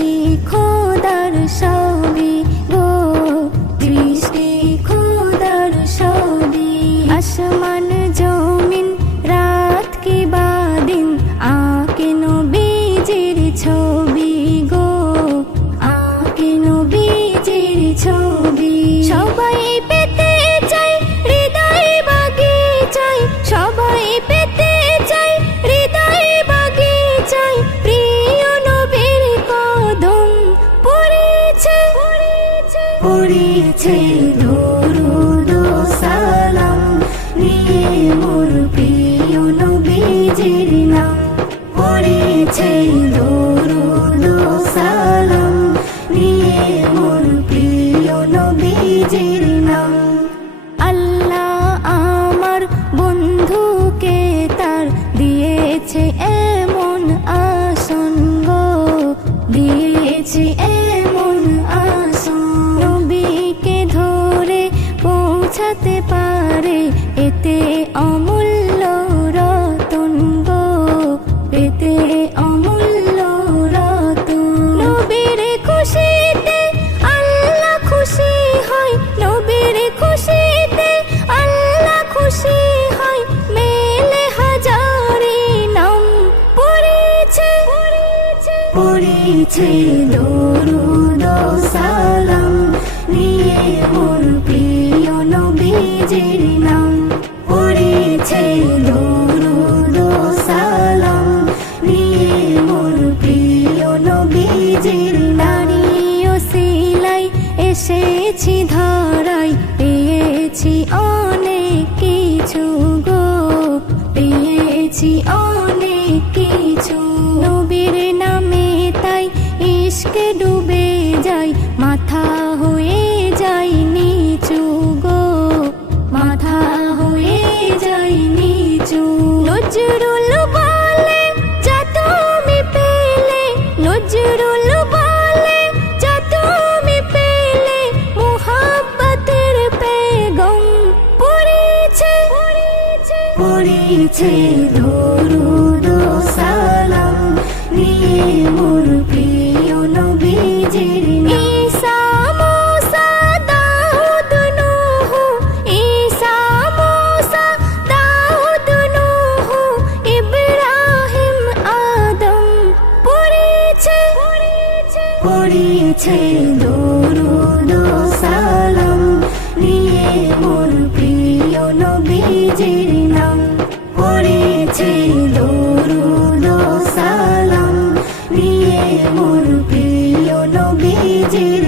সৃষ্টি খোদার সবই গো, সৃষ্টি খোদার সবই। আসমান জমিন রাত কি বাদিন আঁকে নবীজির ছবি গো, আঁকে নবীজির ছবি। সবাই পেতে চাই হৃদয় বাগিচায়, সবাই পেতে চাই হৃদয় বাগিচায়, প্রিয় নবীর কদম পড়েছে, পড়েছে দরুদ ও সালাম নিয়ে মোর প্রিয় নবীজির নাম, পড়েছে দরুদ ও সালাম নিয়ে মোর প্রিয় নবীজির নাম। আল্লাহ আমার বন্ধুকে তার দিয়েছে এমন আসন গো, দিয়েছে এমন আসন। নবীকে ধরে পৌঁছাতে পারে এতে অমূল্য রতন গো, এতে অমূল্য রতন। নবীর খুশিতে আল্লাহ খুশি হয়, নবীর খুশিতে আল্লাহ খুশি হয়, মেলে হাজারি নাম পড়েছে, পড়েছে দরুদ ও সালাম নিয়ে মোর প্রিয় নবীজির নাম, পড়েছে দরুদ ও সালাম নিয়ে মোর প্রিয় নবীজির নারী ও সিলাই এসেছি ধরাই, পেয়েছি অনেক কিছু গো, পেয়েছি অনেক কিছু। নবীর নামে তাই ইশকে ডুবে যাই, মাথা হয়ে যাই নিচু গো, মাথা হয়ে যাই নিচু। নজরুল বলে যা তুমি পেলে, নজরুল বলে যা তুমি পেলে, মুহাব্বতের পেগম পড়েছে, পড়েছে দরুদ ও সালাম নিয়ে মোর প্রিয় নবীজির নাম। ঈসা মুসা দাউদ নূহ, ঈসা মুসা দাউদ নূহ, ইব্রাহিম আদম পড়েছে, পড়েছে দরুদ ও সালাম নিয়ে মোর প্রিয় নবীজির নাম, পড়েছে দরুদ ও সালাম নিয়ে মোর প্রিয় নবীজির